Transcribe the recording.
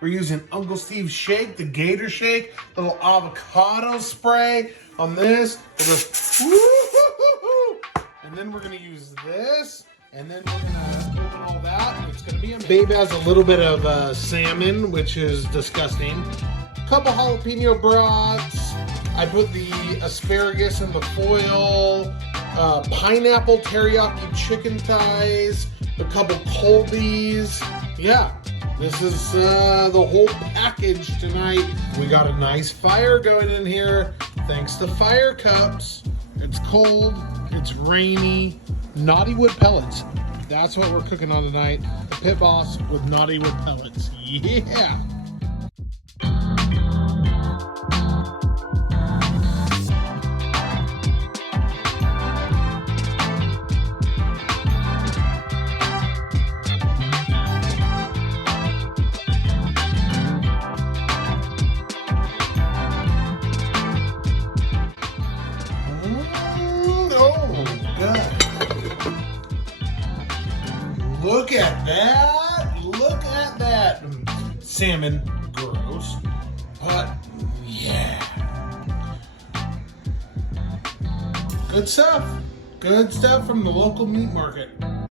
We're using Uncle Steve's shake, the Gator shake, little avocado spray on this. We'll just and then we're gonna use this, and then we're gonna open all that, and it's gonna be amazing. Babe has a little bit of salmon, which is disgusting. Couple jalapeno brats. I put the asparagus in the foil. Pineapple teriyaki chicken thighs. A couple Colbys. Yeah, this is the whole package tonight. We got a nice fire going in here, thanks to fire cups. It's cold, it's rainy. Naughty wood pellets. That's what we're cooking on tonight. The Pit Boss with naughty wood pellets. Yeah. Look at that! Look at that! Salmon, gross, but yeah. Good stuff. Good stuff from the local meat market.